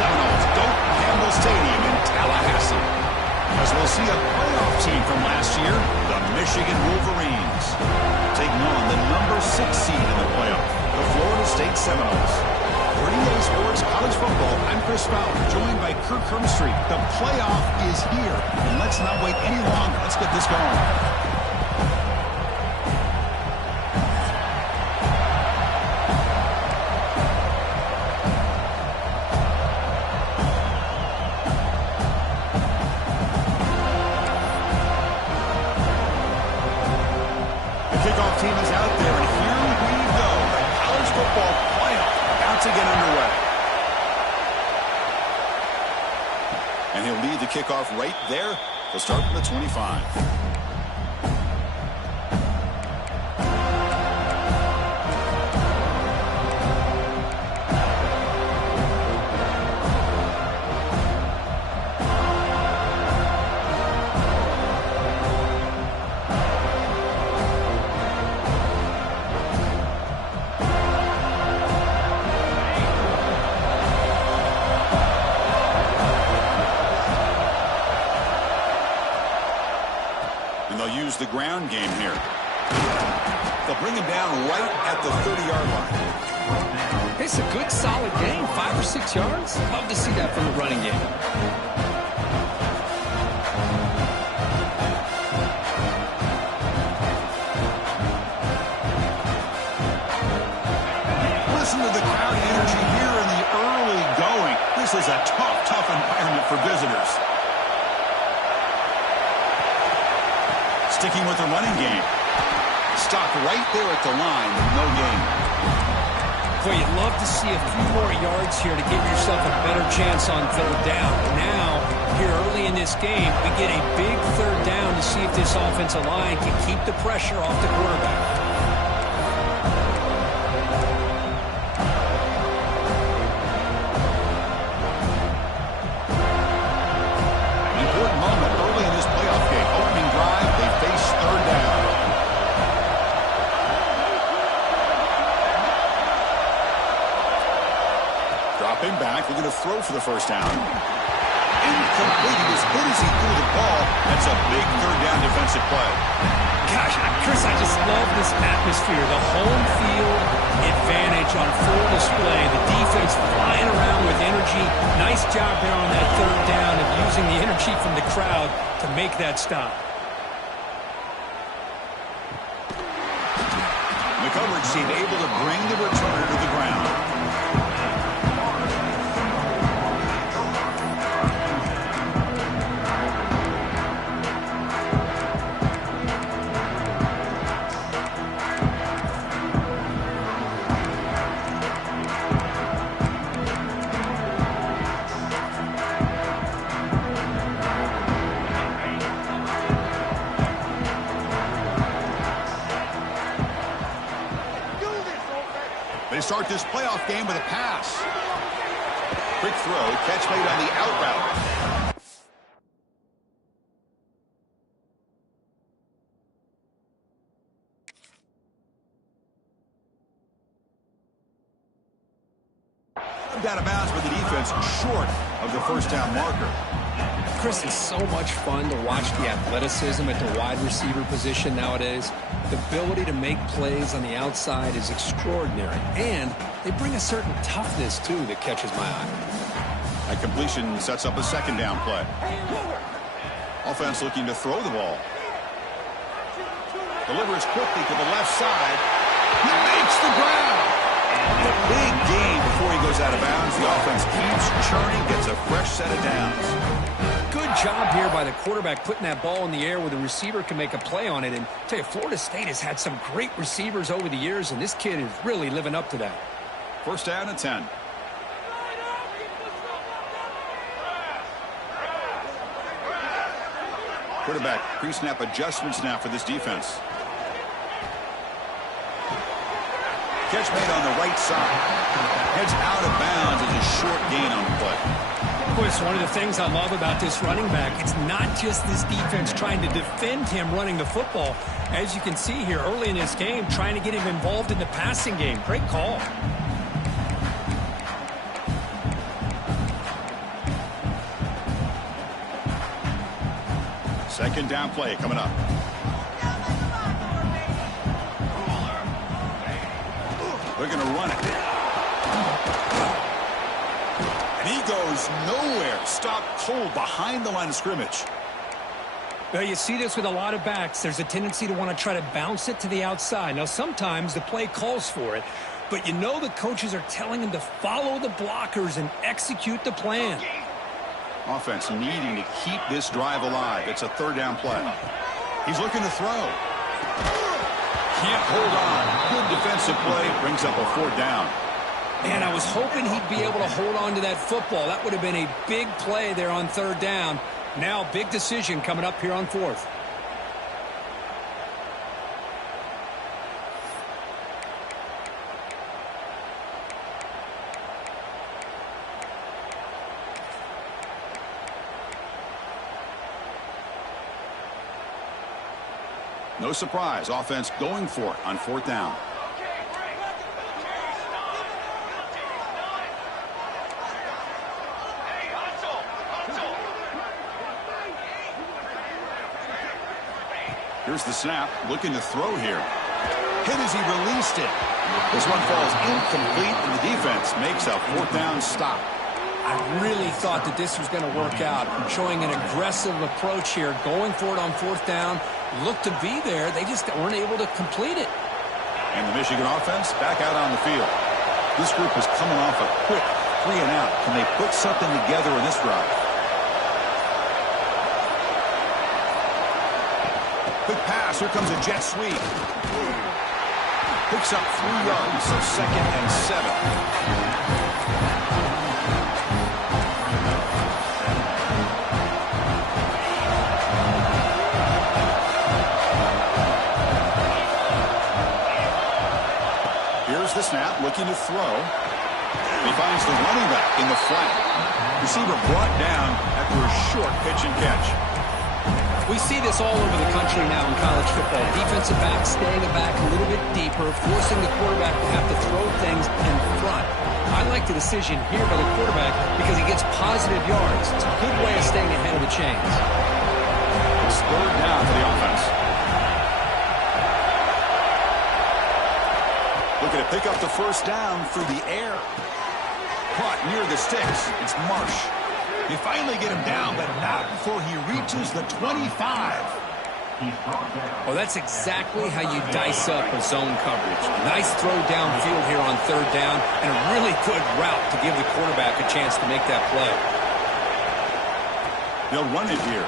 Seminoles go to Campbell Stadium in Tallahassee, as we'll see a playoff team from last year, the Michigan Wolverines, taking on the number 6 seed in the playoff, the Florida State Seminoles. For EA Sports College Football, I'm Chris Fowler, joined by Kirk Hermstreet. The playoff is here, and let's not wait any longer. Let's get this going. Kickoff team is out there, and here we go. The college football playoff about to get underway. And he'll lead the kickoff right there. He'll start from the 25. The ground game here. They'll bring him down right at the 30-yard line. It's a good, solid game. 5 or 6 yards. Love to see that from the running game. Listen to the crowd energy here in the early going. This is a tough environment for visitors. Sticking with the running game. Stopped right there at the line with no gain. Boy, you'd love to see a few more yards here to give yourself a better chance on third down. Now, here early in this game, we get a big third down to see if this offensive line can keep the pressure off the quarterback. Back, they're going to throw for the first down. Incomplete. As good as he threw the ball, that's a big third down defensive play. Gosh, Chris, I just love this atmosphere. The home field advantage on full display. The defense flying around with energy. Nice job there on that third down of using the energy from the crowd to make that stop. The coverage team able to bring the returner to the ground. Start this playoff game with a pass. Quick throw, catch made on the out route. Out of bounds, but the defense short of the first down marker. Chris, it's so much fun to watch the athleticism at the wide receiver position nowadays. The ability to make plays on the outside is extraordinary. And they bring a certain toughness, too, that catches my eye. That completion sets up a second down play. Offense looking to throw the ball. Delivers quickly to the left side. He makes the grab. A big gain before he goes out of bounds. The offense keeps churning, gets a fresh set of downs. Good job here by the quarterback putting that ball in the air where the receiver can make a play on it. And I tell you, Florida State has had some great receivers over the years, and this kid is really living up to that. First down and 10. Quarterback pre-snap adjustments now for this defense. Catch made on the right side. Heads out of bounds as a short gain on the play. Of course, one of the things I love about this running back, it's not just this defense trying to defend him running the football. As you can see here early in this game, trying to get him involved in the passing game. Great call. Second down play coming up. They're going to run it. And he goes nowhere. Stopped cold behind the line of scrimmage. Well, you see this with a lot of backs. There's a tendency to want to try to bounce it to the outside. Now, sometimes the play calls for it, but you know the coaches are telling him to follow the blockers and execute the plan. Offense needing to keep this drive alive. It's a third down play. He's looking to throw. Can't hold on. Good defensive play. Brings up a fourth down. Man, I was hoping he'd be able to hold on to that football. That would have been a big play there on third down. Now, big decision coming up here on fourth. No surprise. Offense going for it on fourth down. Here's the snap, looking to throw here. Hit as he released it. This one falls incomplete, and the defense makes a fourth down stop. I really thought that this was going to work out. Showing an aggressive approach here, going for it on fourth down. Looked to be there. They just weren't able to complete it. And the Michigan offense back out on the field. This group is coming off a quick 3-and-out. Can they put something together in this drive? Quick pass. Here comes a jet sweep. Picks up 3 yards, so second and 7. Here's the snap, looking to throw. He finds the running back in the flat. Receiver brought down after a short pitch and catch. We see this all over the country now in college football. Defensive backs staying back a little bit deeper, forcing the quarterback to have to throw things in front. I like the decision here by the quarterback because he gets positive yards. It's a good way of staying ahead of the chains. It's third down for the offense. Looking to pick up the first down through the air. Caught near the sticks. It's Marsh. They finally get him down, but not before he reaches the 25. Well, that's exactly how you dice up a zone coverage. Nice throw downfield here on third down, and a really good route to give the quarterback a chance to make that play. They'll run it here.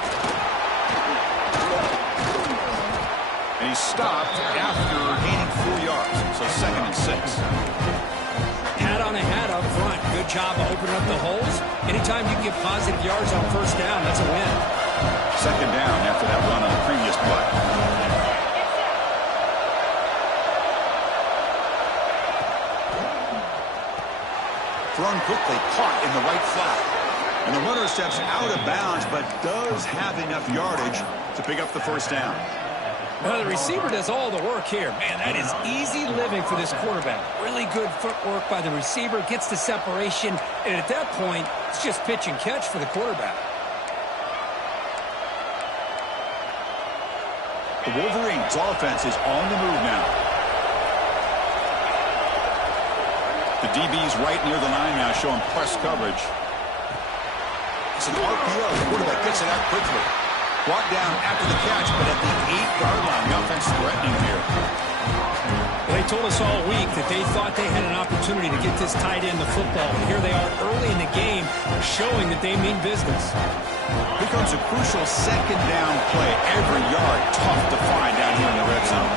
And he stopped after gaining 4 yards, so second and 6. Hat on a hat up front. Good job of opening up the holes. Anytime you can get positive yards on first down, that's a win. Second down after that run on the previous play. Thrown quickly, caught in the right flat. And the runner steps out of bounds, but does have enough yardage to pick up the first down. Well, the receiver does all the work here. Man, that is easy living for this quarterback. Really good footwork by the receiver, gets the separation, and at that point, it's just pitch and catch for the quarterback. The Wolverines' offense is on the move now. The DB's right near the line now, showing press coverage. It's an RPO. The quarterback gets it out quickly. Brought down after the catch, but at the 8-yard line, the offense threatening here. They told us all week that they thought they had an opportunity to get this tight end the football. And here they are early in the game, showing that they mean business. Here comes a crucial second down play. Every yard tough to find down here in the red zone.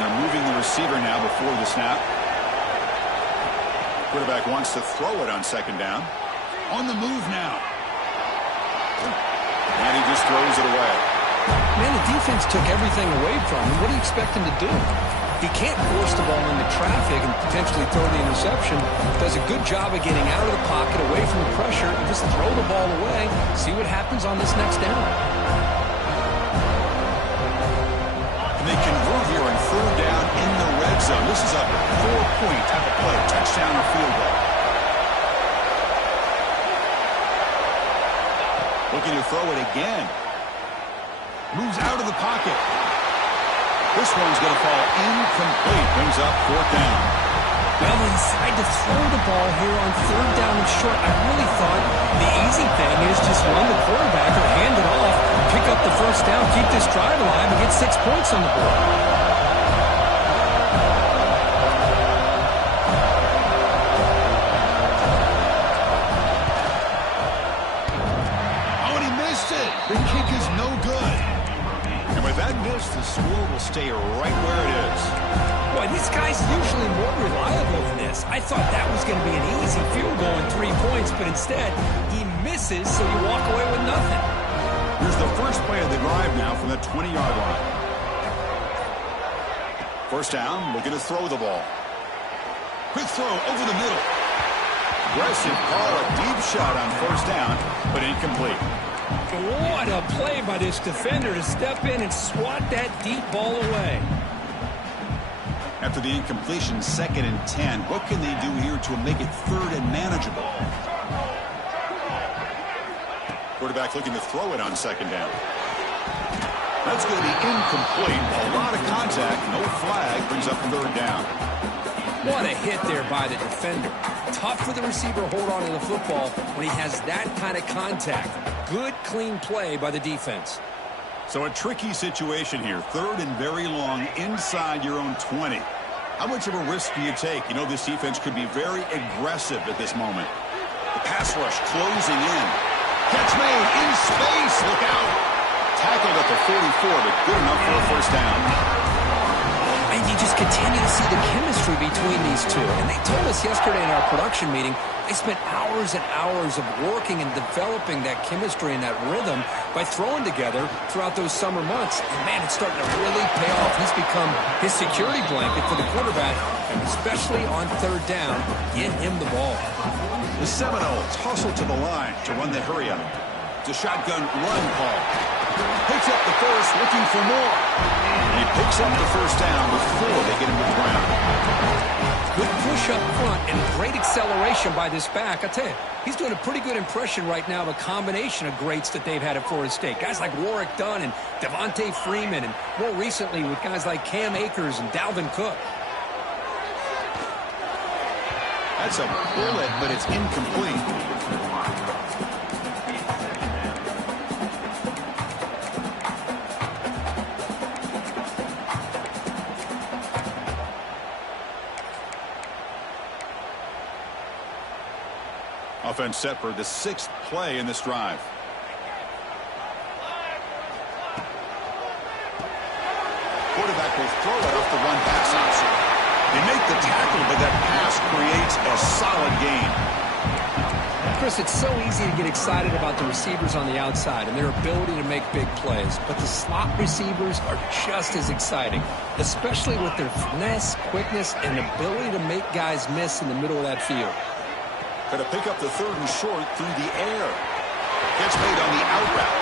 They're moving the receiver now before the snap. Quarterback wants to throw it on second down. On the move now. And he just throws it away. Man, the defense took everything away from him. What do you expect him to do? He can't force the ball into traffic and potentially throw the interception. Does a good job of getting out of the pocket, away from the pressure, and just throw the ball away. See what happens on this next down. And they convert here on third down in the red zone. This is a 4-point type of play, touchdown or field goal. Looking to throw it again. Moves out of the pocket. This one's going to fall incomplete. Brings up 4th down. Well, they decide to throw the ball here on 3rd down and short. I really thought the easy thing is just run the quarterback or hand it off, pick up the 1st down, keep this drive alive, and get 6 points on the board. Oh, and he missed it. The kick is no good. And with that miss, the score will stay right where it is. Boy, this guy's usually more reliable than this. I thought that was going to be an easy field goal and 3 points, but instead, he misses, so you walk away with nothing. Here's the first play of the drive now from the 20-yard line. 1st down, looking to throw the ball. Quick throw over the middle. Aggressive call, a deep shot on 1st down, but incomplete. What a play by this defender to step in and swat that deep ball away. After the incompletion, 2nd and 10. What can they do here to make it 3rd and manageable? Quarterback looking to throw it on 2nd down. That's going to be incomplete. A lot of contact. No flag. Brings up 3rd down. What a hit there by the defender. Tough for the receiver to hold on to the football when he has that kind of contact. Good, clean play by the defense. So a tricky situation here. 3rd and very long inside your own 20. How much of a risk do you take? You know this defense could be very aggressive at this moment. The pass rush closing in. Catch made in space. Look out. Tackled at the 44, but good enough for a 1st down. And you just continue to see the chemistry between these two. And they told us yesterday in our production meeting, they spent hours and hours of working and developing that chemistry and that rhythm by throwing together throughout those summer months. And, man, it's starting to really pay off. He's become his security blanket for the quarterback, and especially on 3rd down, get him the ball. The Seminoles hustle to the line to run the hurry-up. It's a shotgun run call. Picks up the first, looking for more. And he picks up the 1st down before they get him to the ground. Good push up front and great acceleration by this back. I tell you, he's doing a pretty good impression right now of a combination of greats that they've had at Florida State. Guys like Warrick Dunn and Devontae Freeman, and more recently with guys like Cam Akers and Dalvin Cook. That's a bullet, but it's incomplete. Offense set for the 6th play in this drive. Quarterback will throw it off the run pass option. They make the tackle, but that pass creates a solid gain. Chris, it's so easy to get excited about the receivers on the outside and their ability to make big plays, but the slot receivers are just as exciting, especially with their finesse, quickness, and ability to make guys miss in the middle of that field. Going to pick up the 3rd and short through the air. Gets made on the out route.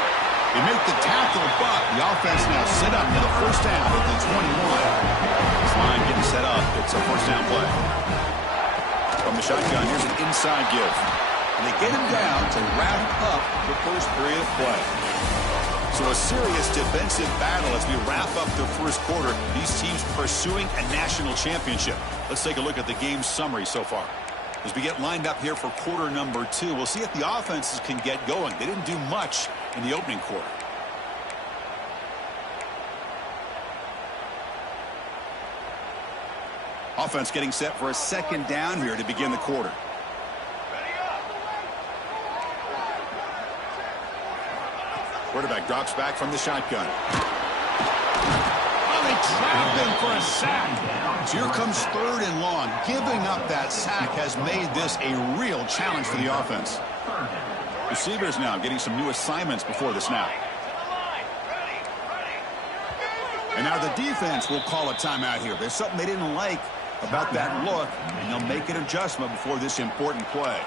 They make the tackle, but the offense now set up for the 1st down at the 21. This line getting set up. It's a 1st down play. From the shotgun, here's an inside give. And they get him down to wrap up the 1st period of play. So a serious defensive battle as we wrap up the 1st quarter. These teams pursuing a national championship. Let's take a look at the game summary so far. As we get lined up here for quarter number 2, we'll see if the offenses can get going. They didn't do much in the opening quarter. Offense getting set for a 2nd down here to begin the quarter. Quarterback drops back from the shotgun. Oh, they trap him for a sack. So here comes 3rd and long. Giving up that sack has made this a real challenge for the offense. Receivers now getting some new assignments before the snap. And now the defense will call a timeout here. There's something they didn't like about that look, and they'll make an adjustment before this important play.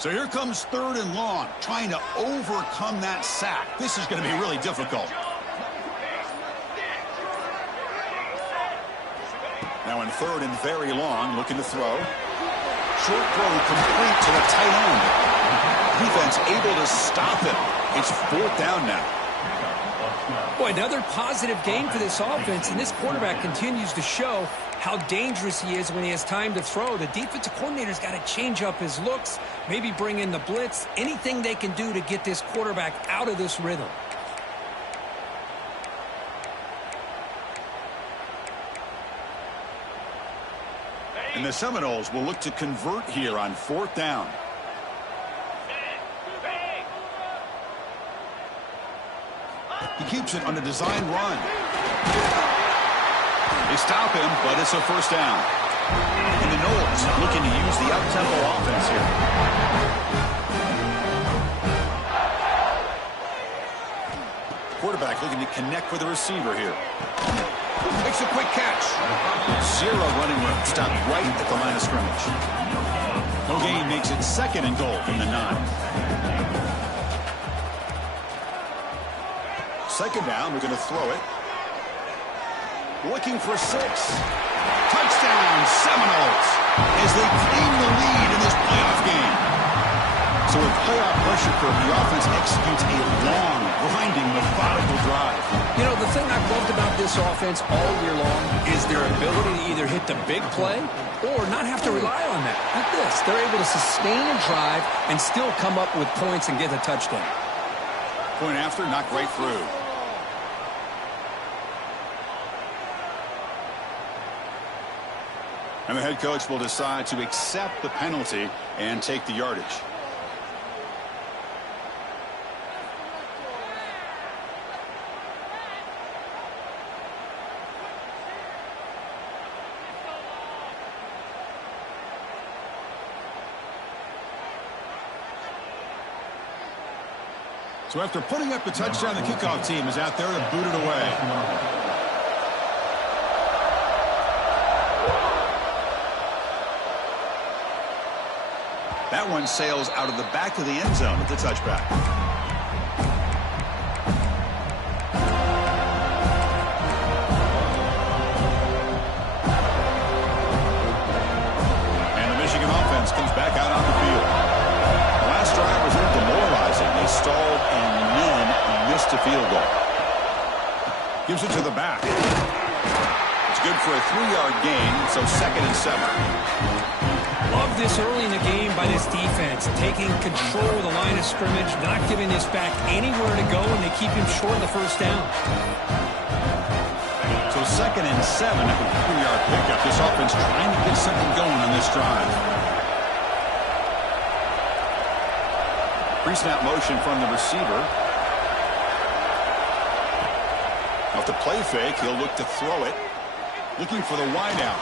So here comes 3rd and long, trying to overcome that sack. This is going to be really difficult. Now in 3rd and very long, looking to throw. Short throw complete to the tight end. Defense able to stop him. It's 4th down now. Boy, another positive game for this offense, and this quarterback continues to show how dangerous he is when he has time to throw. The defensive coordinator's got to change up his looks, maybe bring in the blitz, anything they can do to get this quarterback out of this rhythm. And the Seminoles will look to convert here on 4th down. He keeps it on a design run. They stop him, but it's a 1st down. And the Noles looking to use the up-tempo offense here. Quarterback looking to connect with the receiver here. Makes a quick catch. 0 running room. Stopped right at the line of scrimmage. O'Gain makes it 2nd and goal from the 9. 2nd down, we're going to throw it. Looking for 6. Touchdown, Seminoles, as they claim the lead in this playoff game. So with playoff pressure curve, the offense executes a long, grinding, methodical drive. You know, the thing I've loved about this offense all year long is their ability to either hit the big play or not have to rely on that. Like this, they're able to sustain a drive and still come up with points and get a touchdown. Point after, knocked right through. And the head coach will decide to accept the penalty and take the yardage. So after putting up the touchdown, the kickoff team is out there to boot it away. That one sails out of the back of the end zone with the touchback. And the Michigan offense comes back out on the field. The last drive was demoralizing. They stalled and then missed a field goal. Gives it to the back. It's good for a 3-yard gain, so 2nd and 7. Love this early in the game by this defense, taking control of the line of scrimmage, not giving this back anywhere to go, and they keep him short of the 1st down. So 2nd and 7 at the 3-yard pickup. This offense trying to get something going on this drive. Pre-snap motion from the receiver. Off the play fake, he'll look to throw it. Looking for the wideout.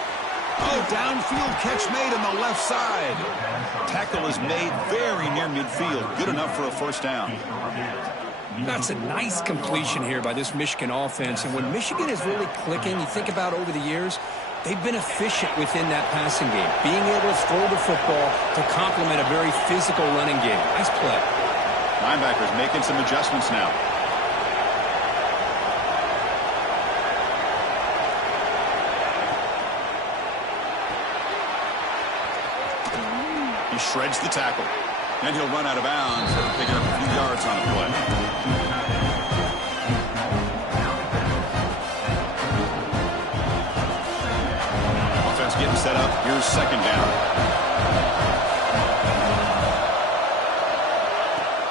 Oh, downfield catch made on the left side. Tackle is made very near midfield. Good enough for a 1st down. That's a nice completion here by this Michigan offense. And when Michigan is really clicking, you think about over the years, they've been efficient within that passing game, being able to throw the football to complement a very physical running game. Nice play. Linebackers making some adjustments now. He shreds the tackle. And he'll run out of bounds after picking up a few yards on the play. Offense getting set up. Here's 2nd down.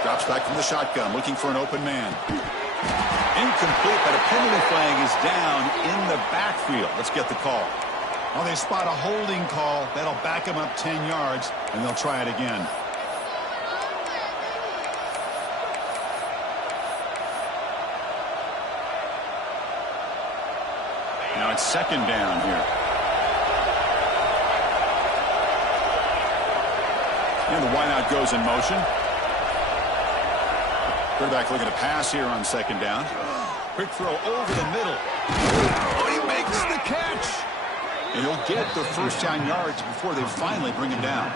Drops back from the shotgun, looking for an open man. Incomplete, but a penalty flag is down in the backfield. Let's get the call. Well, they spot a holding call. That'll back them up 10 yards, and they'll try it again. Now it's 2nd down here. And the wideout goes in motion. Quarterback looking to pass here on 2nd down. Quick throw over the middle. Oh, he makes the catch. And he'll get the 1st down yards before they finally bring him down.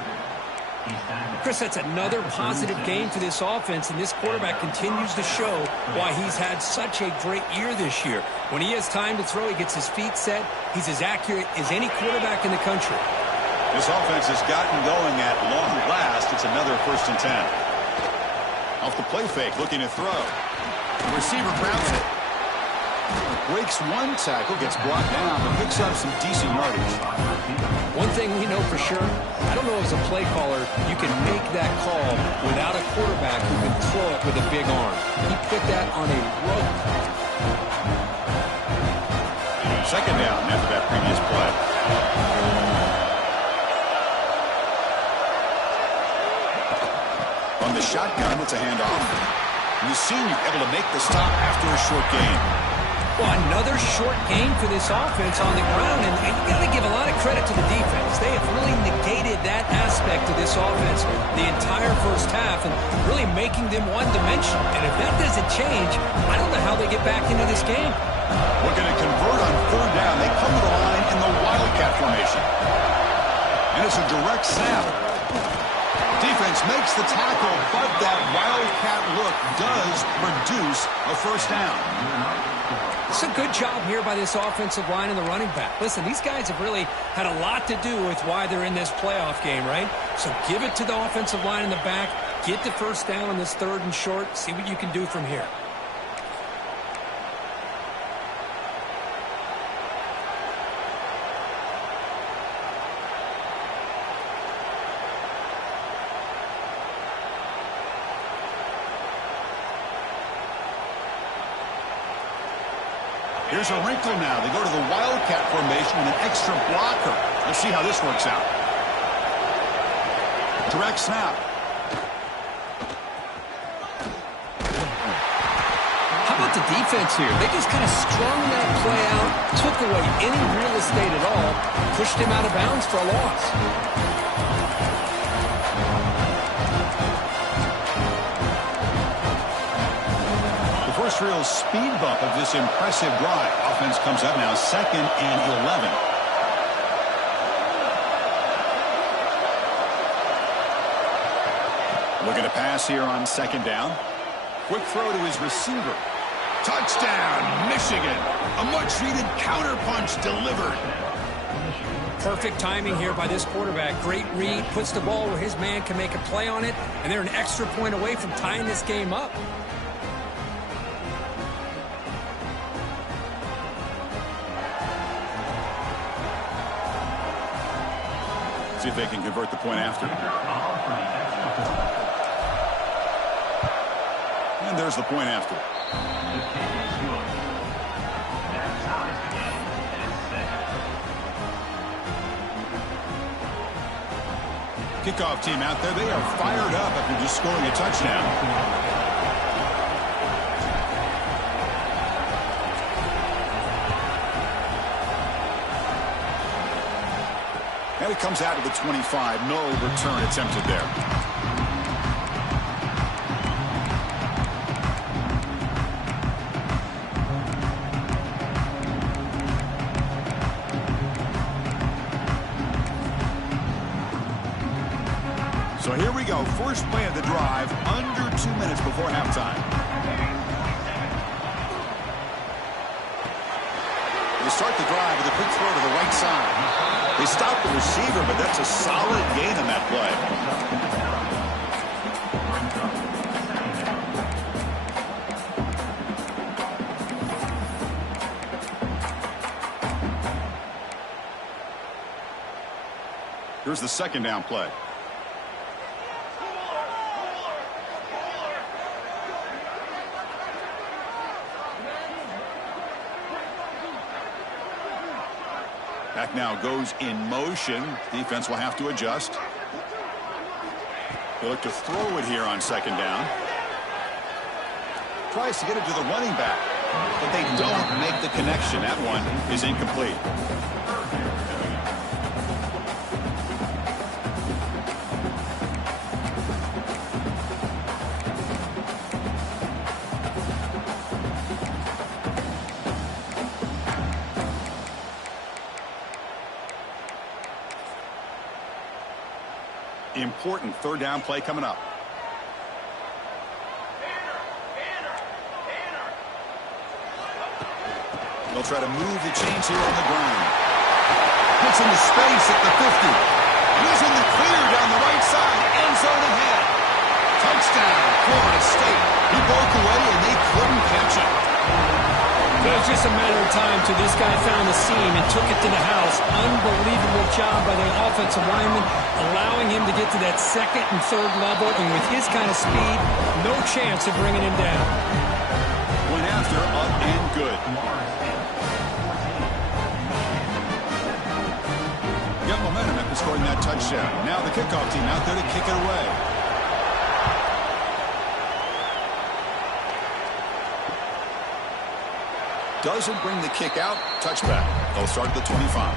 Chris, that's another positive game for this offense, and this quarterback continues to show why he's had such a great year this year. When he has time to throw, he gets his feet set. He's as accurate as any quarterback in the country. This offense has gotten going at long last. It's another 1st and 10. Off the play fake, looking to throw. The receiver grabs it. Breaks one tackle, gets brought down, but picks up some decent yardage. One thing we know for sure, I don't know as a play caller, you can make that call without a quarterback who can throw it with a big arm. He put that on a rope. 2nd down after that previous play. On the shotgun, it's a handoff. The senior able to make the stop after a short gain. Well, another short game for this offense on the ground, and you got to give a lot of credit to the defense. They have really negated that aspect of this offense the entire first half and really making them one-dimensional. And if that doesn't change, I don't know how they get back into this game. Looking to convert on 3rd down. They come to the line in the Wildcat formation. And it's a direct snap. Defense makes the tackle, but that Wildcat look does produce a 1st down. It's a good job here by this offensive line and the running back. Listen, these guys have really had a lot to do with why they're in this playoff game, right? So give it to the offensive line in the back. Get the 1st down on this 3rd and short. See what you can do from here. Here's a wrinkle now. They go to the Wildcat formation with an extra blocker. Let's see how this works out. Direct snap. How about the defense here? They just kind of strung that play out, took away any real estate at all, pushed him out of bounds for a loss. First real speed bump of this impressive drive. Offense comes up now 2nd and 11. Looking to pass here on 2nd down. Quick throw to his receiver. Touchdown, Michigan. A much-needed counterpunch delivered. Perfect timing here by this quarterback. Great read, puts the ball where his man can make a play on it, and they're an extra point away from tying this game up. See if they can convert the point after. And there's the point after. Kickoff team out there. They are fired up after just scoring a touchdown. And it comes out to the 25. No return attempted there. So here we go. First play of the drive, under 2 minutes before halftime. They start the drive with a quick throw to the right side. They stop the receiver, but that's a solid gain on that play. Here's the 2nd down play. Back now goes in motion. Defense will have to adjust. They look to throw it here on 2nd down. Tries to get it to the running back, but they don't make the connection. That one is incomplete. Important third down play coming up. They'll try to move the chains here on the ground. Gets into space at the 50. He's in the clear down the right side. End zone ahead. Touchdown, Florida State. He broke away and they couldn't catch him. It was just a matter of time till this guy found the seam and took it to the house. Unbelievable job by the offensive lineman, allowing him to get to that second and third level. And with his kind of speed, no chance of bringing him down. Went after, up and good. Got momentum after scoring that touchdown. Now the kickoff team out there to kick it away. Doesn't bring the kick out. Touchback. They'll start at the 25.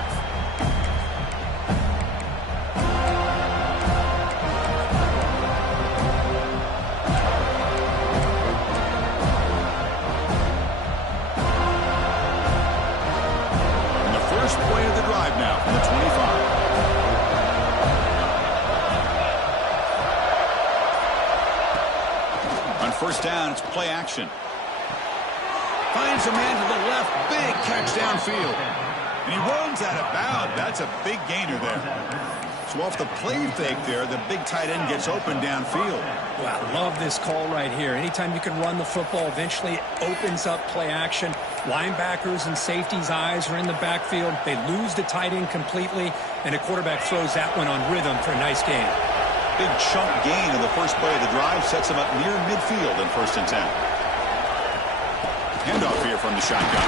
And the first play of the drive now from the 25. On first down, it's play action. Finds a man to the left. Big catch downfield. And he runs out of bounds. That's a big gainer there. So off the play fake there, the big tight end gets open downfield. Well, I love this call right here. Anytime you can run the football, eventually it opens up play action. Linebackers and safeties' eyes are in the backfield. They lose the tight end completely, and a quarterback throws that one on rhythm for a nice gain. Big chunk gain in the first play of the drive sets him up near midfield in 1st and 10. Handoff here from the shotgun.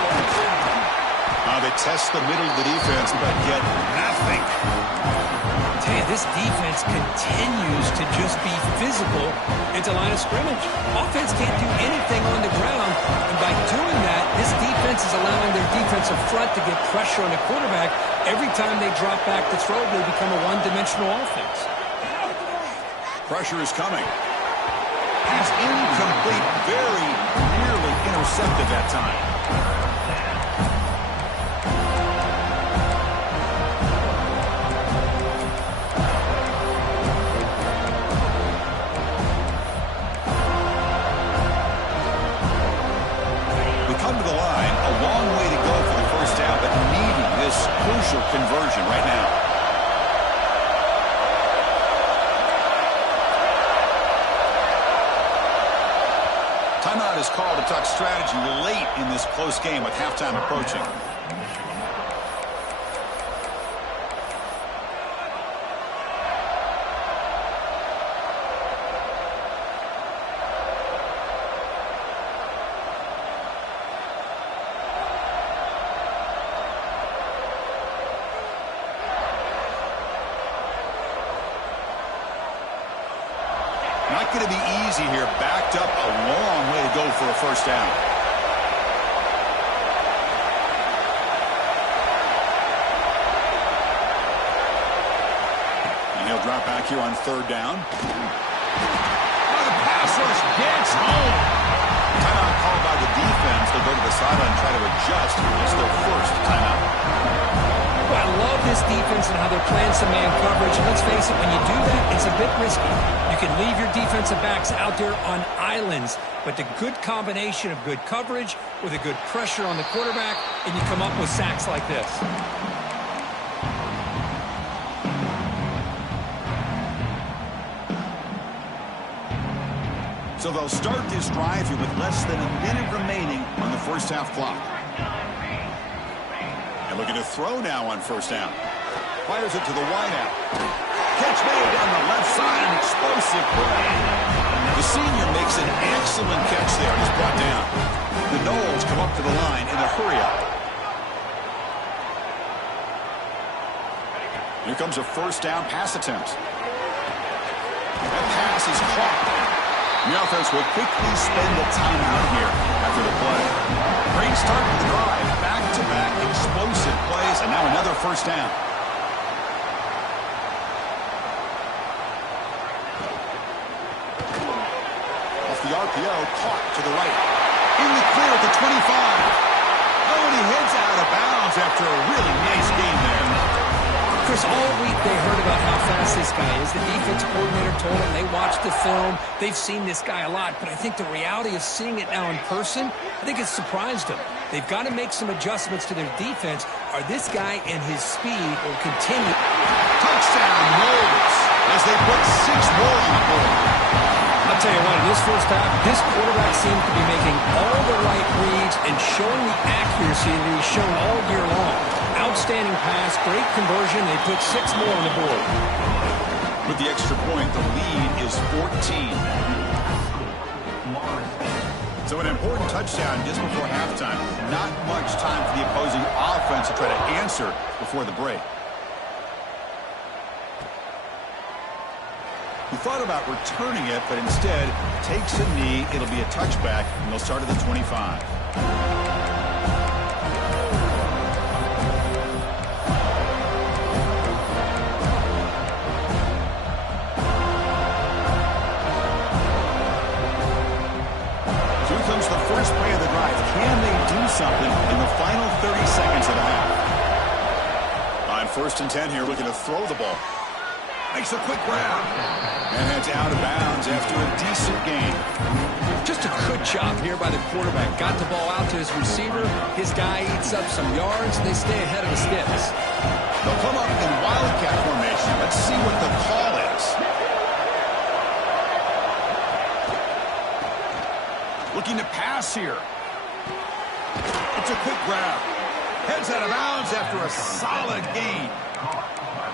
They test the middle of the defense, but get nothing. I tell you, this defense continues to just be physical into line of scrimmage. Offense can't do anything on the ground, and by doing that, this defense is allowing their defensive front to get pressure on the quarterback. Every time they drop back to throw, they become a one-dimensional offense. Pressure is coming. Pass incomplete, very nearly intercepted that time. We come to the line, a long way to go for the first down, but needing this crucial conversion right now. Timeout is called to talk strategy late in this close game with halftime approaching. Not going to be easy here. Backed up a long way to go for a first down. And he'll drop back here on 3rd down. The pass rush gets home. Timeout called by the defense. They'll go to the sideline and try to adjust. It's their first timeout. Well, I love this defense and how they're playing some man coverage. And let's face it, when you do that, it's a bit risky. You can leave your defensive backs out there on islands, but the good combination of good coverage with a good pressure on the quarterback, and you come up with sacks like this. So they'll start this drive here with less than a minute remaining on the first half clock. And looking to throw now on first down. Fires it to the wideout. Catch made down the left side, an explosive play. The senior makes an excellent catch there and is brought down. The Noles come up to the line in a hurry-up. Here comes a first down pass attempt. That pass is caught. The offense will quickly spend the timeout here after the play. Great start to the drive. Back-to-back explosive plays, and now another first down. Off the RPO, caught to the right. In the clear at the 25. Oh, and he heads out of bounds after a really nice game there. Chris, Chris, all week they heard about how fast this guy is. The defense coordinator told them they watched the film. They've seen this guy a lot, but I think the reality of seeing it now in person, I think it's surprised them. They've got to make some adjustments to their defense, or this guy and his speed will continue. Touchdown, Knowles, as they put 6 more on the board. I'll tell you what, in this first half, this quarterback seems to be making all the right reads and showing the accuracy that he's shown all year long. Outstanding pass, great conversion. They put 6 more on the board. With the extra point, the lead is 14. So an important touchdown just before halftime. Not much time for the opposing offense to try to answer before the break. He thought about returning it, but instead takes a knee. It'll be a touchback, and they'll start at the 25. Here comes the first play of the drive. Can they do something in the final 30 seconds of the half? On 1st and 10 here, looking to throw the ball. Makes a quick grab. And heads out of bounds after a decent gain. Just a good job here by the quarterback. Got the ball out to his receiver. His guy eats up some yards. They stay ahead of the sticks. They'll come up in wildcat formation. Let's see what the call is. Looking to pass here. It's a quick grab. Heads out of bounds after a solid gain.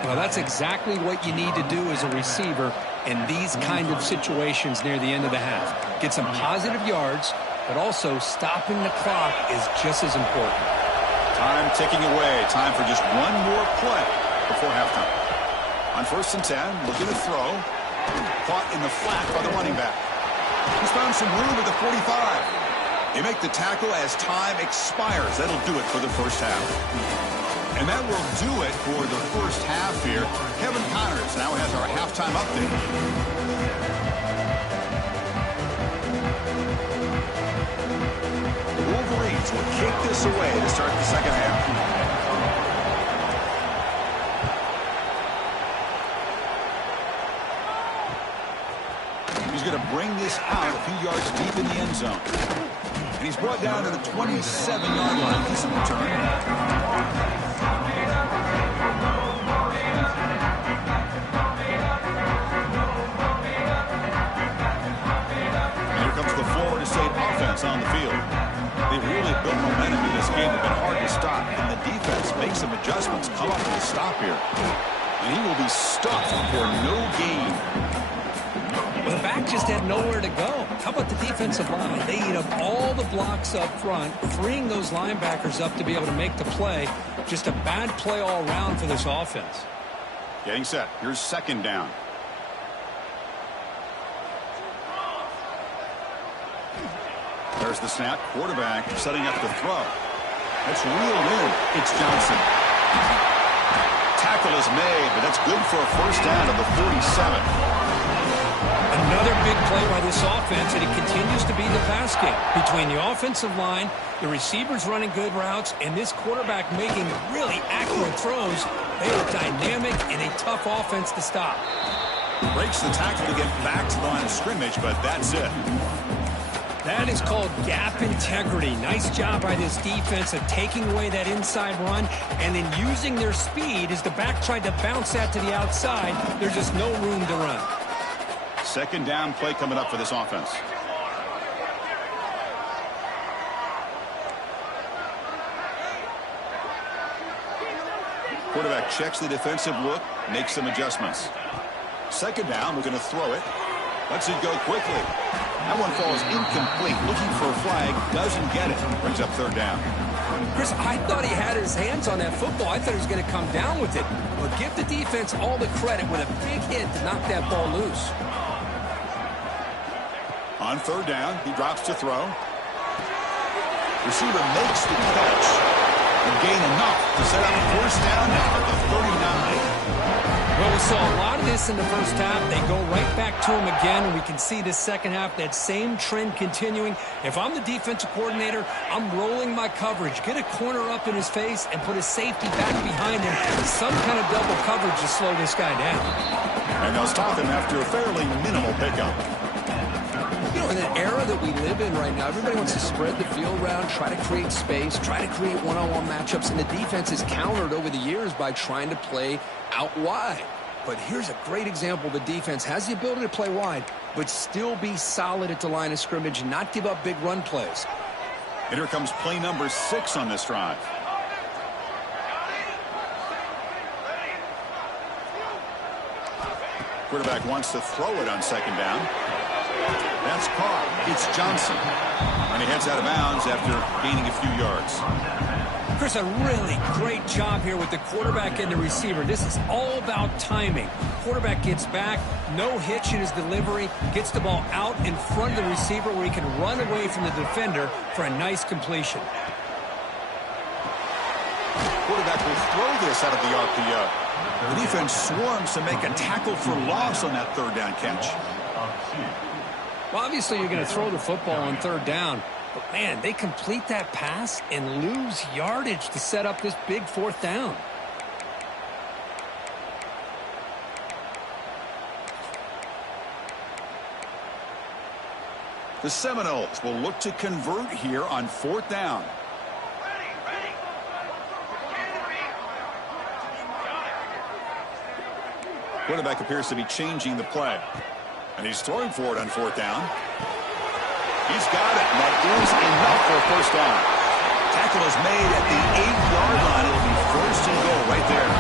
Well, that's exactly what you need to do as a receiver in these kind of situations near the end of the half. Get some positive yards, but also stopping the clock is just as important. Time ticking away. Time for just one more play before halftime. On 1st and 10, looking to throw. Caught in the flat by the running back. He's found some room at the 45. They make the tackle as time expires. That'll do it for the first half. And that will do it for the first half here. Kevin Connors now has our halftime update. The Wolverines will kick this away to start the second half. He's going to bring this out a few yards deep in the end zone. And he's brought down to the 27-yard line. Decent return. On the field. They've really built momentum in this game. They've been hard to stop, and the defense makes some adjustments, come up with a stop here. And he will be stuffed for no gain. Well, the back just had nowhere to go. How about the defensive line? They eat up all the blocks up front, freeing those linebackers up to be able to make the play. Just a bad play all around for this offense. Getting set. Here's 2nd down. There's the snap. Quarterback setting up the throw. That's reeled in. It's Johnson. Tackle is made, but that's good for a first down at the 47. Another big play by this offense, and it continues to be the pass game. Between the offensive line, the receivers running good routes, and this quarterback making really accurate throws, they are dynamic and a tough offense to stop. Breaks the tackle to get back to the line of scrimmage, but that's it. That is called gap integrity. Nice job by this defense of taking away that inside run and then using their speed as the back tried to bounce that to the outside. There's just no room to run. 2nd down play coming up for this offense. Quarterback checks the defensive look, makes some adjustments. 2nd down, we're going to throw it. Lets it go quickly. That one falls incomplete. Looking for a flag. Doesn't get it. Brings up 3rd down. Chris, I thought he had his hands on that football. I thought he was going to come down with it. But give the defense all the credit with a big hit to knock that ball loose. On 3rd down, he drops to throw. Receiver makes the catch. And gain enough to set up 1st down now at the 39. Well, we saw a lot of this in the first half. They go right back to him again, and we can see this second half, that same trend continuing. If I'm the defensive coordinator, I'm rolling my coverage. Get a corner up in his face and put a safety back behind him. Some kind of double coverage to slow this guy down. And they'll stop him after a fairly minimal pickup. You know, in an era that we live in right now, everybody wants to spread the field around, try to create space, try to create one-on-one matchups, and the defense is countered over the years by trying to play out wide. But here's a great example. The defense has the ability to play wide, but still be solid at the line of scrimmage and not give up big run plays. And here comes play number 6 on this drive. Quarterback wants to throw it on second down. That's caught. It's Johnson. And he heads out of bounds after gaining a few yards. Chris, a really great job here with the quarterback and the receiver. This is all about timing. Quarterback gets back, no hitch in his delivery, gets the ball out in front of the receiver where he can run away from the defender for a nice completion. Quarterback will throw this out of the RPO. The defense swarms to make a tackle for loss on that third down catch. Well, obviously you're going to throw the football on third down. But, man, they complete that pass and lose yardage to set up this big fourth down. The Seminoles will look to convert here on fourth down. Quarterback appears to be changing the play. And he's throwing for it on fourth down. He's got it. And that is enough for a first down. Tackle is made at the 8-yard line. It'll be first and goal right there.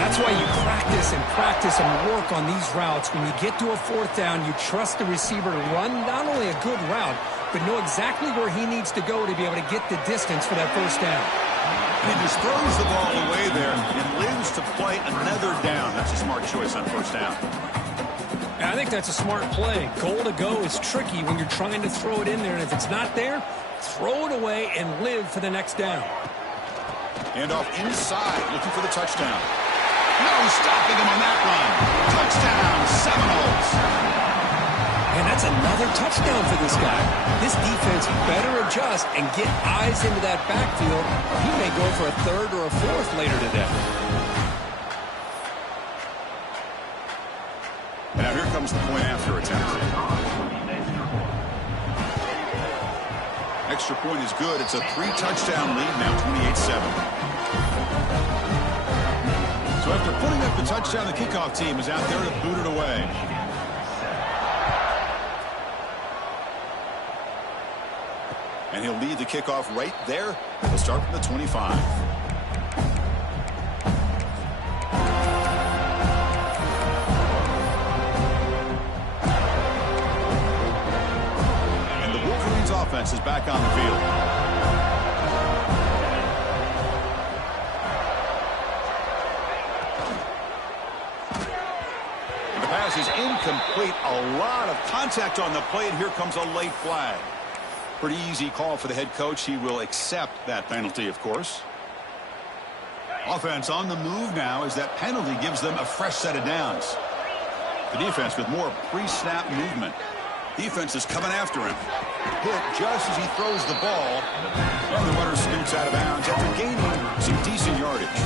That's why you practice and work on these routes. When you get to a fourth down, you trust the receiver to run not only a good route, but know exactly where he needs to go to be able to get the distance for that first down. And he just throws the ball away there and lives to play another down. That's a smart choice on first down. I think that's a smart play. Goal to go is tricky when you're trying to throw it in there, and if it's not there, throw it away and live for the next down. Hand off inside, looking for the touchdown. No stopping him on that run. Touchdown, Seminoles. And that's another touchdown for this guy. This defense better adjust and get eyes into that backfield. He may go for a third or a fourth later today. And now here comes the point after attempt. Extra point is good. It's a 3-touchdown lead now, 28-7. So after putting up the touchdown, the kickoff team is out there to boot it away. And he'll lead the kickoff right there. He'll start from the 25. Offense is back on the field. And the pass is incomplete. A lot of contact on the play, and here comes a late flag. Pretty easy call for the head coach. He will accept that penalty, of course. Offense on the move now as that penalty gives them a fresh set of downs. The defense with more pre-snap movement. Defense is coming after him. Hit just as he throws the ball. And the runner scoots out of bounds after gaining some decent yardage.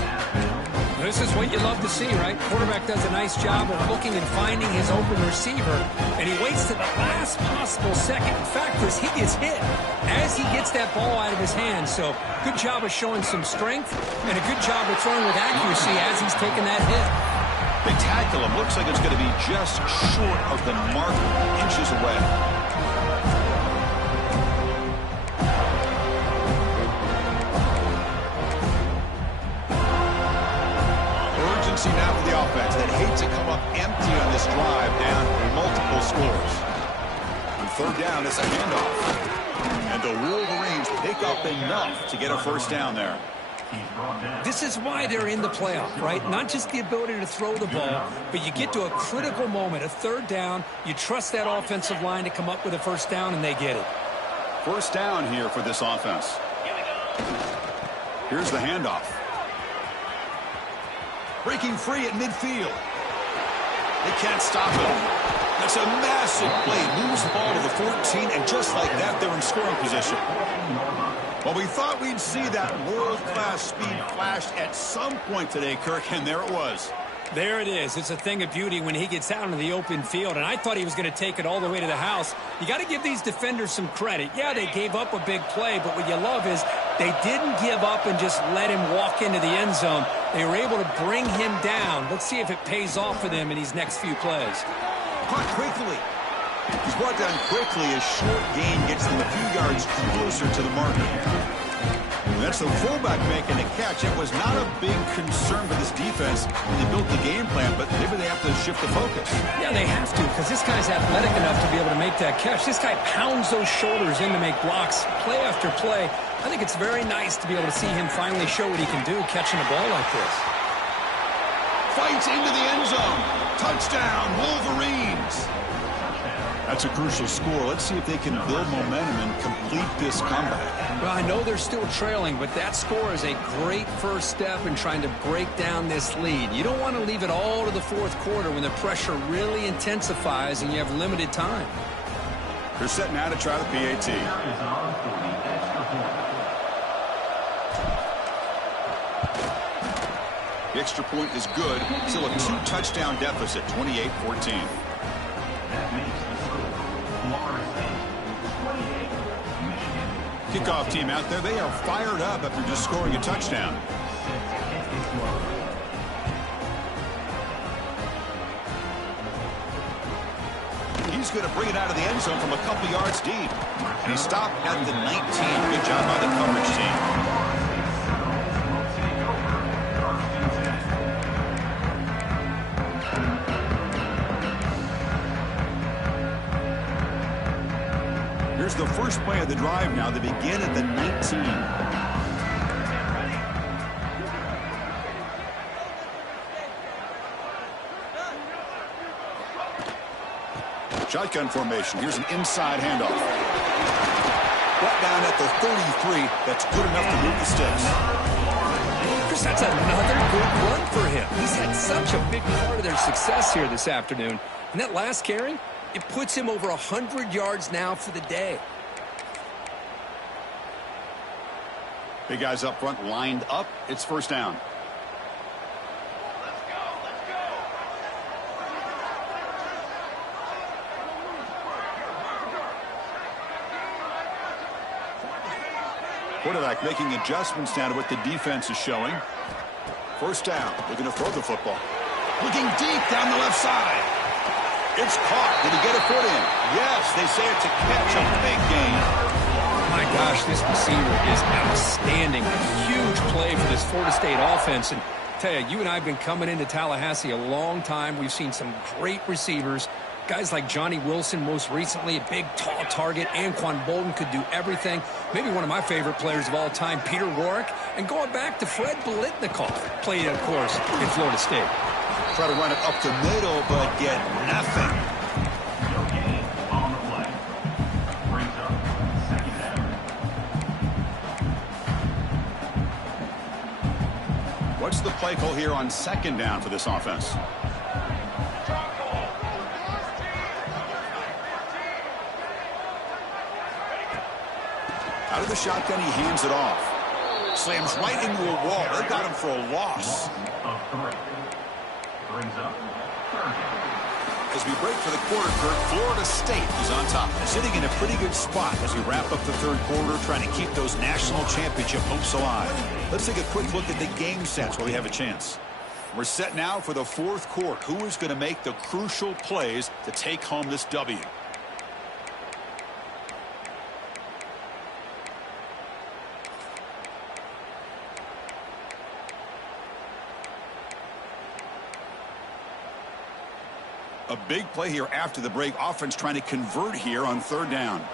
This is what you love to see, right? Quarterback does a nice job of looking and finding his open receiver, and he waits to the last possible second. In fact, this hit is hit as he gets that ball out of his hands. So good job of showing some strength and a good job of throwing with accuracy as he's taking that hit. They tackle him. Looks like it's going to be just short of the mark, inches away. Urgency now for the offense that hates to come up empty on this drive, down multiple scores. On third down, it's a handoff. And the Wolverines pick up enough to get a first down there. This is why they're in the playoff, right? Not just the ability to throw the ball, but you get to a critical moment, a third down, you trust that offensive line to come up with a first down, and they get it. First down here for this offense. Here's the handoff. Breaking free at midfield. They can't stop him. That's a massive play. Moves the ball to the 14, and just like that, they're in scoring position. Well, we thought we'd see that world-class speed flashed at some point today, Kirk, and there it was. There it is. It's a thing of beauty when he gets out into the open field, and I thought he was going to take it all the way to the house. You got to give these defenders some credit. Yeah, they gave up a big play, but what you love is they didn't give up and just let him walk into the end zone. They were able to bring him down. Let's see if it pays off for them in these next few plays. Caught quickly. He's brought down quickly. A short gain gets them a few yards closer to the marker. That's the fullback making a catch. It was not a big concern for this defense when they built the game plan, but maybe they have to shift the focus. Yeah, they have to, because this guy's athletic enough to be able to make that catch. This guy pounds those shoulders in to make blocks play after play. I think it's very nice to be able to see him finally show what he can do catching a ball like this. Fights into the end zone. Touchdown, Wolverines. That's a crucial score. Let's see if they can build momentum and complete this comeback. Well, I know they're still trailing, but that score is a great first step in trying to break down this lead. You don't want to leave it all to the fourth quarter when the pressure really intensifies and you have limited time. They're set now to try the PAT. The extra point is good. Still a 2-touchdown deficit, 28-14. Kickoff team out there. They are fired up after just scoring a touchdown. He's going to bring it out of the end zone from a couple yards deep. And he stopped at the 19. Good job by the coverage team. Here's the first play of the drive now. They begin at the 19. Shotgun formation. Here's an inside handoff. Brought down at the 33. That's good enough to move the sticks. Chris, that's another good run for him. He's had such a big part of their success here this afternoon. And that last carry, it puts him over 100 yards now for the day. Big guys up front lined up. It's first down. Quarterback making adjustments down to what the defense is showing. First down. Looking to throw the football. Looking deep down the left side. It's caught. Did he get a foot in? Yes, they say it's a catch, a big gain. My gosh, this receiver is outstanding. A huge play for this Florida State offense. And I tell you, you and I have been coming into Tallahassee a long time. We've seen some great receivers. Guys like Johnny Wilson, most recently, a big, tall target. Anquan Bolden could do everything. Maybe one of my favorite players of all time, Peter Warrick. And going back to Fred Biletnikoff, played, of course, in Florida State. Try to run it up the middle, but get nothing. What's the play call here on second down for this offense? Out of the shotgun, he hands it off. Slams right into a wall. They got him for a loss. As we break for the quarter, Kirk, Florida State is on top. Sitting in a pretty good spot as we wrap up the third quarter, trying to keep those national championship hopes alive. Let's take a quick look at the game sets where we have a chance. We're set now for the fourth quarter. Who is going to make the crucial plays to take home this W? A big play here after the break. Offense trying to convert here on third down.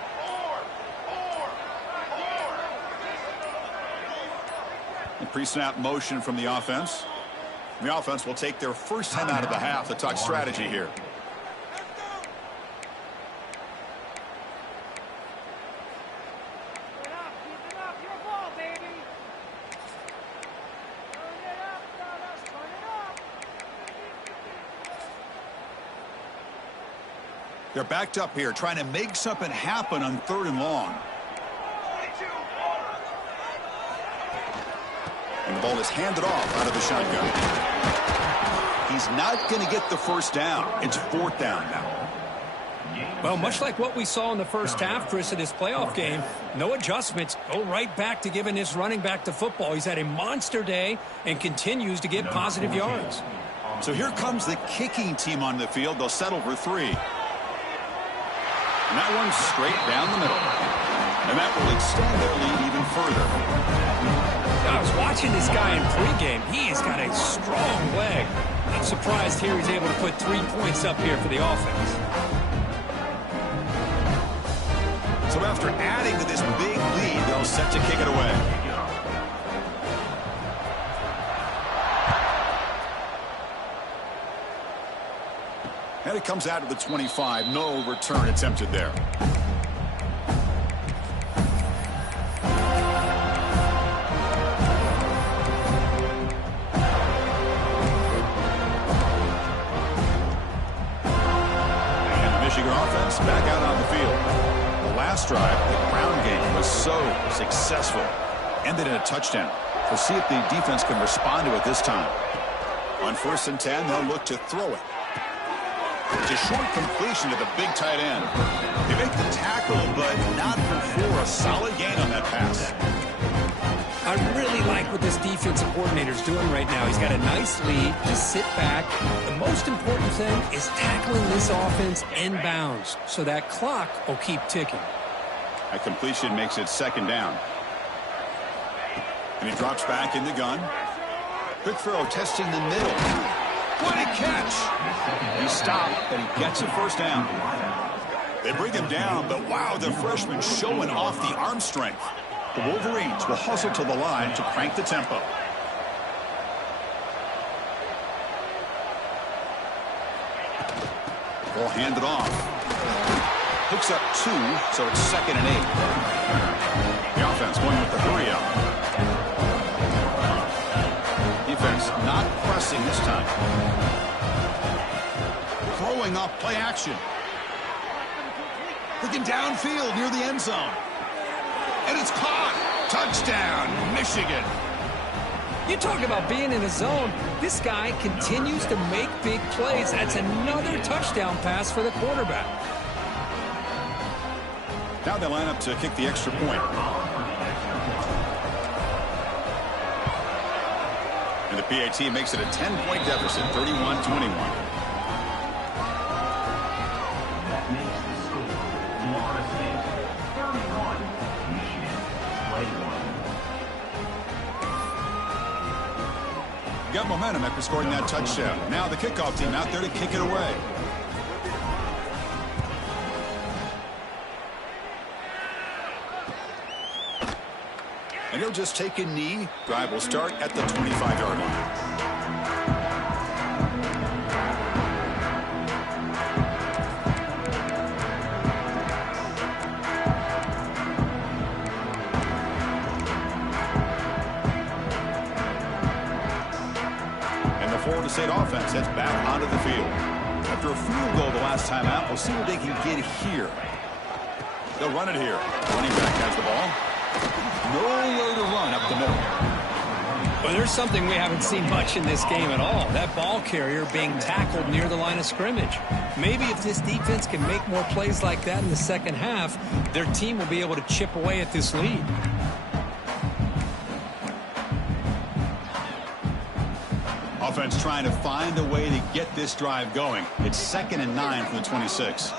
And pre-snap motion from the offense. The offense will take their first time out of the half to talk strategy here. They're backed up here, trying to make something happen on 3rd and long. And the ball is handed off out of the shotgun. He's not going to get the first down. It's 4th down now. Well, much like what we saw in the first half, Chris, in this playoff game, no adjustments. Go right back to giving his running back the football. He's had a monster day and continues to get positive yards. So here comes the kicking team on the field. They'll settle for 3. And that one's straight down the middle. And that will extend their lead even further. I was watching this guy in pregame. He has got a strong leg. Not surprised here he's able to put 3 points up here for the offense. So after adding to this big lead, they'll set to kick it away. And it comes out to the 25. No return attempted there. And the Michigan offense back out on the field. Last drive, the ground game was so successful. Ended in a touchdown. We'll see if the defense can respond to it this time. On 1st and 10, they'll look to throw it. It's a short completion to the big tight end. They make the tackle, but not before a solid gain on that pass. I really like what this defensive coordinator is doing right now. He's got a nice lead. Just sit back. The most important thing is tackling this offense inbounds so that clock will keep ticking. That completion makes it 2nd down. And he drops back in the gun. Quick throw, testing the middle. What a catch! He stopped, but he gets a 1st down. They bring him down, but wow, the freshman showing off the arm strength. The Wolverines will hustle to the line to crank the tempo. Ball handed off. Picks up 2, so it's 2nd and 8. The offense going with the hurry up. Defense not pressing this time. Throwing off play action. Looking downfield near the end zone. And it's caught. Touchdown, Michigan. You talk about being in a zone. This guy continues to make big plays. That's another touchdown pass for the quarterback. Now they line up to kick the extra point. And the PAT makes it a 10-point deficit, 31-21. Got momentum after scoring that touchdown. Now the kickoff team out there to kick it away. And he'll just take a knee. Drive will start at the 25-yard line. Florida State offense heads back onto the field. After a field goal the last time out, we'll see what they can get here. They'll run it here. Running back has the ball. Nowhere to run up the middle. Well, there's something we haven't seen much in this game at all. That ball carrier being tackled near the line of scrimmage. Maybe if this defense can make more plays like that in the second half, their team will be able to chip away at this lead. Offense trying to find a way to get this drive going. It's 2nd and 9 from the 26.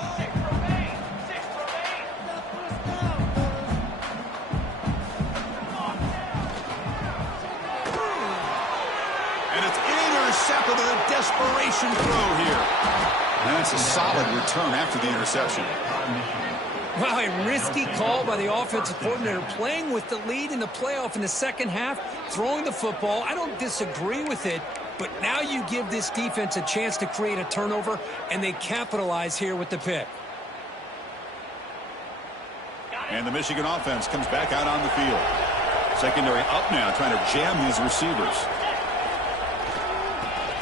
And it's intercepted with a desperation throw here. And that's a solid return after the interception. Wow, a risky call by the offensive coordinator, playing with the lead in the playoff in the second half, throwing the football. I don't disagree with it, but now you give this defense a chance to create a turnover, and they capitalize here with the pick. And the Michigan offense comes back out on the field. Secondary up now, trying to jam these receivers.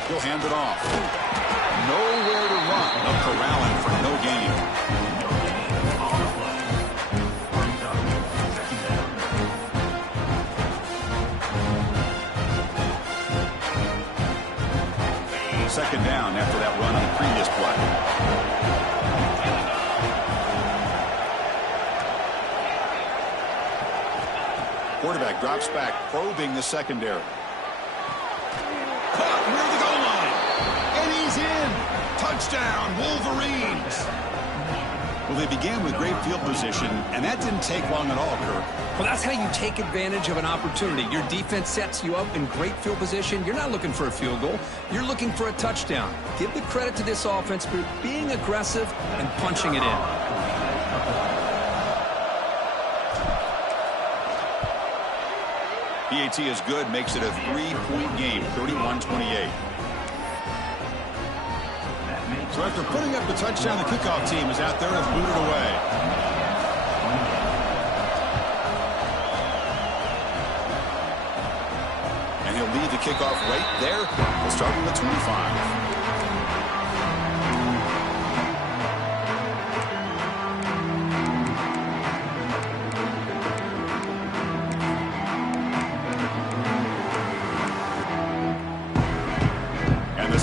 He'll hand it off. Nowhere to run. They'll corral him for no gain. Second down after that run on the previous play. Quarterback drops back, probing the secondary. Caught near the goal line. And he's in. Touchdown, Wolverines. Well, they began with great field position, and that didn't take long at all, Kirk. Well, that's how you take advantage of an opportunity. Your defense sets you up in great field position. You're not looking for a field goal. You're looking for a touchdown. Give the credit to this offense for being aggressive and punching it in. PAT is good, makes it a 3-point game, 31-28. So after putting up the touchdown, the kickoff team is out there and has booted away. And he'll lead the kickoff right there. We'll start on the 25.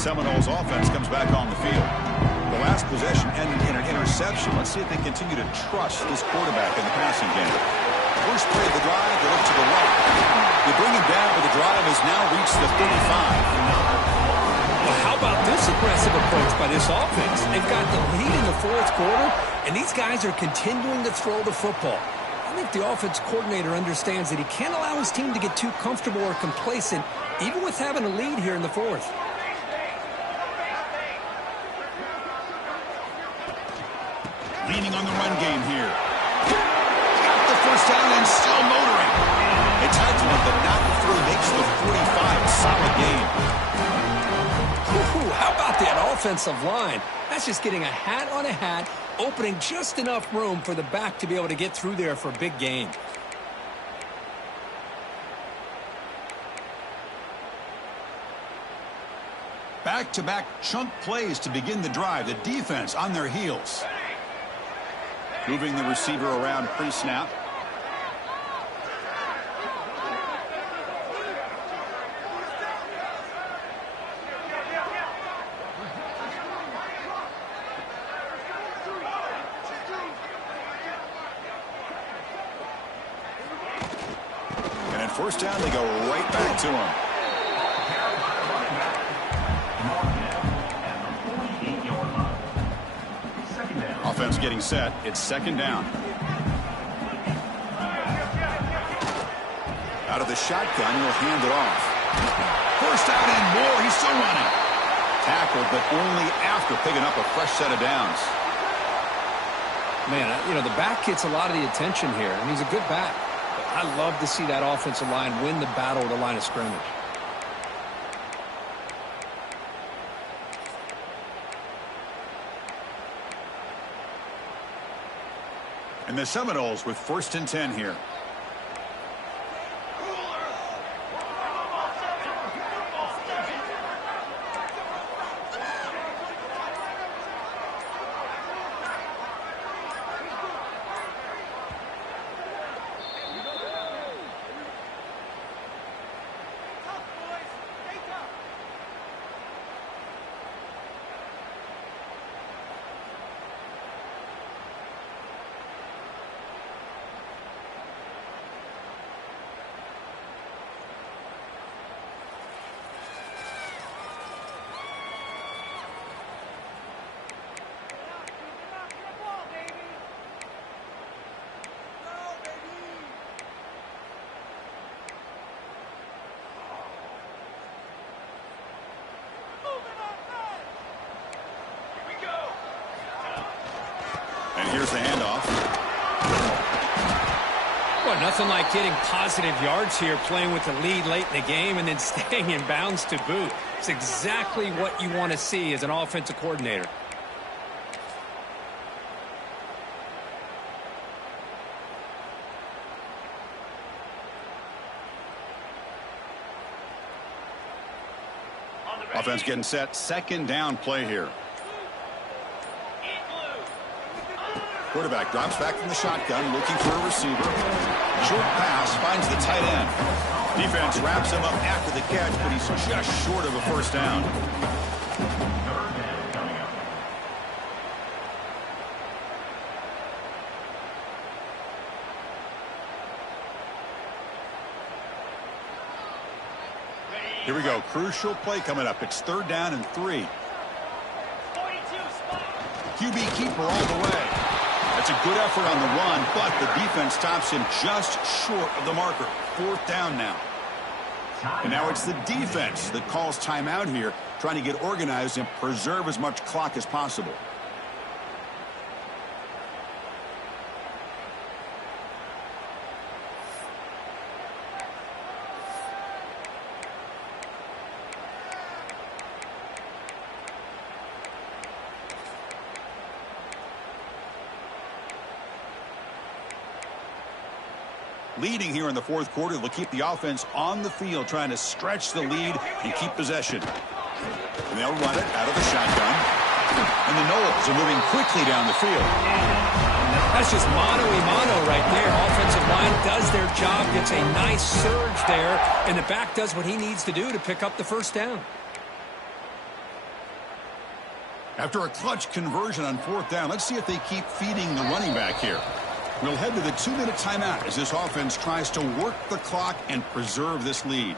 Seminoles offense comes back on the field. The last possession ended in an interception. Let's see if they continue to trust this quarterback in the passing game. First play of the drive, they look to the right. They bring him down, but the drive has now reached the 35. Well, how about this aggressive approach by this offense? They've got the lead in the fourth quarter, and these guys are continuing to throw the football. I think the offense coordinator understands that he can't allow his team to get too comfortable or complacent, even with having a lead here in the fourth. Leaning on the run game here. Got the first down and still motoring. They tagged him, but not through. Makes the 45. Solid game. How about that offensive line? That's just getting a hat on a hat, opening just enough room for the back to be able to get through there for a big gain. Back-to-back chunk plays to begin the drive. The defense on their heels. Moving the receiver around pre-snap. And at first down, they go right back to him. Offense getting set. It's second down. Out of the shotgun, he'll hand it off. First down and more. He's still running. Tackled, but only after picking up a fresh set of downs. Man, you know, the back gets a lot of the attention here, and he's a good back. But I love to see that offensive line win the battle at the line of scrimmage. And the Seminoles with 1st and 10 here. And here's the handoff. Well, nothing like getting positive yards here, playing with the lead late in the game and then staying in bounds to boot. It's exactly what you want to see as an offensive coordinator. Offense getting set. Second down play here. Quarterback drops back from the shotgun, looking for a receiver. Short pass finds the tight end. Defense wraps him up after the catch, but he's just short of a first down. Here we go. Crucial play coming up. It's 3rd down and 3. QB keeper all the way. That's a good effort on the run, but the defense stops him just short of the marker. 4th down now. And now it's the defense that calls timeout here, trying to get organized and preserve as much clock as possible. Leading here in the 4th quarter, they'll keep the offense on the field, trying to stretch the lead and keep possession. And they'll run it out of the shotgun. And the Noles are moving quickly down the field. That's just mano-a-mano right there. Offensive line does their job, gets a nice surge there, and the back does what he needs to do to pick up the first down. After a clutch conversion on 4th down, let's see if they keep feeding the running back here. We'll head to the 2-minute timeout as this offense tries to work the clock and preserve this lead.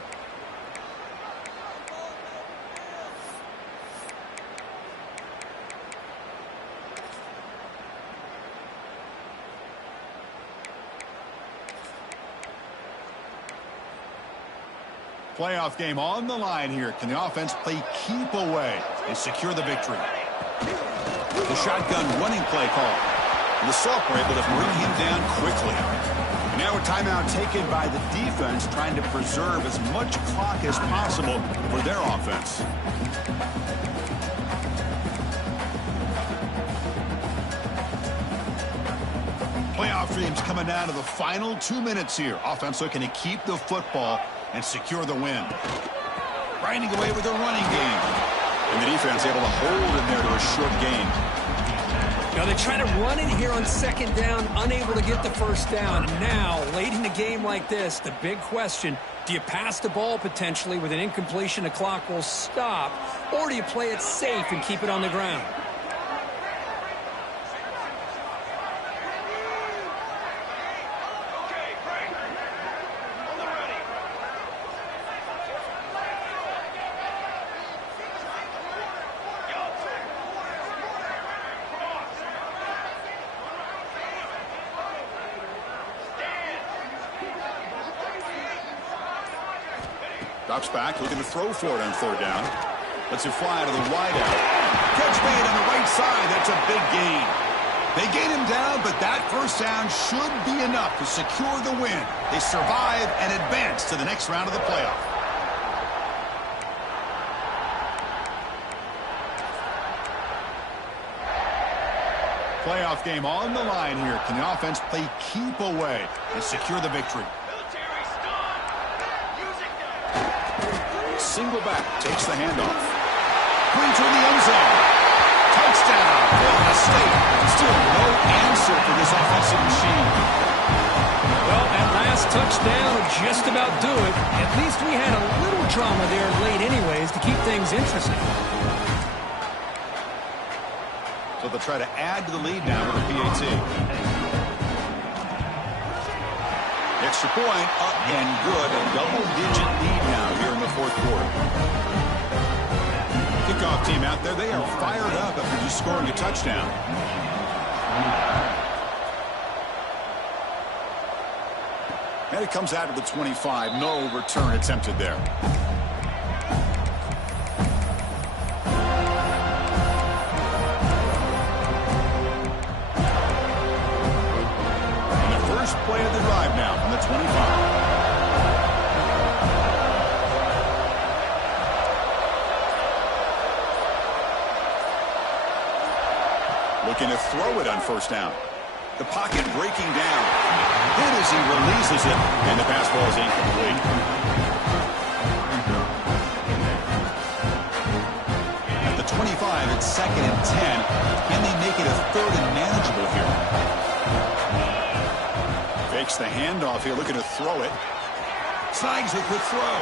Playoff game on the line here. Can the offense play keep away and secure the victory? The shotgun running play call. The Salk were able to bring him down quickly. And now a timeout taken by the defense, trying to preserve as much clock as possible for their offense. Playoff dreams coming down to the final 2 minutes here. Offense looking to keep the football and secure the win. Grinding away with a running game. And the defense able to hold in there to a short gain. Now they try to run it here on 2nd down, unable to get the first down. And now, late in a game like this, the big question, do you pass the ball potentially with an incompletion, the clock will stop, or do you play it safe and keep it on the ground? Drops back, looking to throw for it on 3rd down. Lets it fly to the wideout. Catch made on the right side. That's a big gain. They gain him down, but that first down should be enough to secure the win. They survive and advance to the next round of the playoff. Playoff game on the line here. Can the offense play keep away and secure the victory? Single back, takes the handoff. Brings her in the end zone. Touchdown, Florida State. Still no answer for this offensive machine. Well, that last touchdown will just about do it. At least we had a little drama there late anyways to keep things interesting. So they'll try to add to the lead now with a PAT. Extra point, up and good. A double-digit lead now here in the 4th quarter. Kickoff team out there, they are fired up after just scoring a touchdown. And it comes out of the 25. No return attempted there. And the first play of the drive now from the 25. Looking to throw it on 1st down. The pocket breaking down. Hit as he releases it, and the pass ball is incomplete. At the 25, it's 2nd and 10. Can they make it a 3rd and manageable here? Fakes the handoff here, looking to throw it. Signs a quick throw.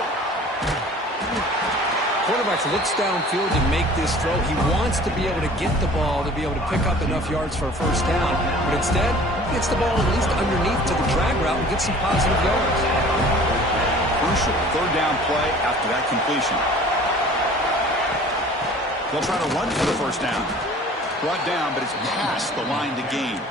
Quarterback looks downfield to make this throw. He wants to be able to get the ball to be able to pick up enough yards for a first down. But instead, he gets the ball at least underneath to the drag route and gets some positive yards. Crucial third down play after that completion. They'll try to run for the first down. Brought down, but it's past the line to gain.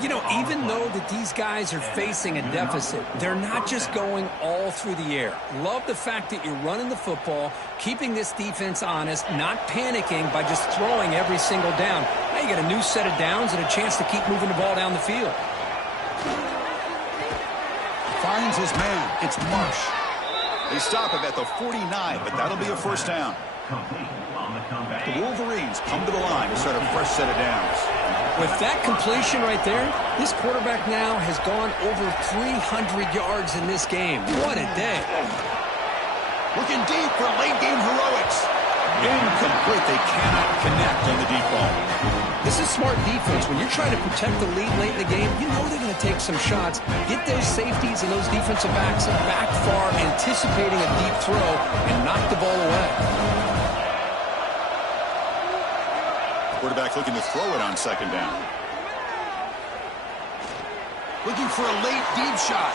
You know, even though that these guys are facing a deficit, they're not just going all through the air. Love the fact that you're running the football, keeping this defense honest, not panicking by just throwing every single down. Now you got a new set of downs and a chance to keep moving the ball down the field. Finds his man. It's Marsh. They stop him at the 49, but that'll be a first down. The Wolverines come to the line to start a fresh set of downs. With that completion right there, this quarterback now has gone over 300 yards in this game. What a day. Looking deep for late-game heroics. Incomplete. They cannot connect on the deep ball. This is smart defense. When you're trying to protect the lead late in the game, you know they're going to take some shots. Get those safeties and those defensive backs back far, anticipating a deep throw, and knock the ball away. Quarterback looking to throw it on second down. Looking for a late deep shot.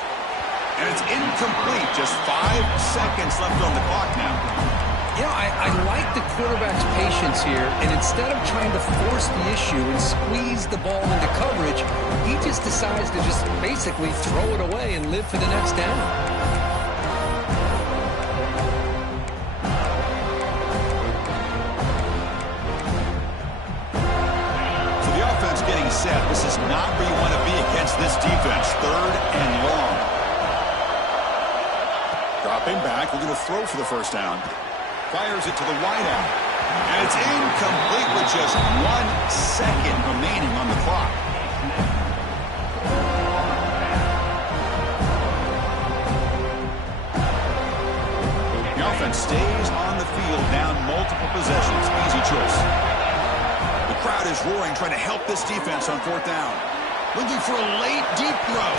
And it's incomplete. Just 5 seconds left on the clock now. You know, I like the quarterback's patience here, and instead of trying to force the issue and squeeze the ball into coverage, he just decides to just basically throw it away and live for the next down. Getting set. This is not where you want to be against this defense. Third and long. Dropping back, looking to throw for the first down. Fires it to the wideout. And it's incomplete with just 1 second remaining on the clock. The offense stays on the field, down multiple possessions. Easy choice. The crowd is roaring, trying to help this defense on fourth down. Looking for a late, deep throw.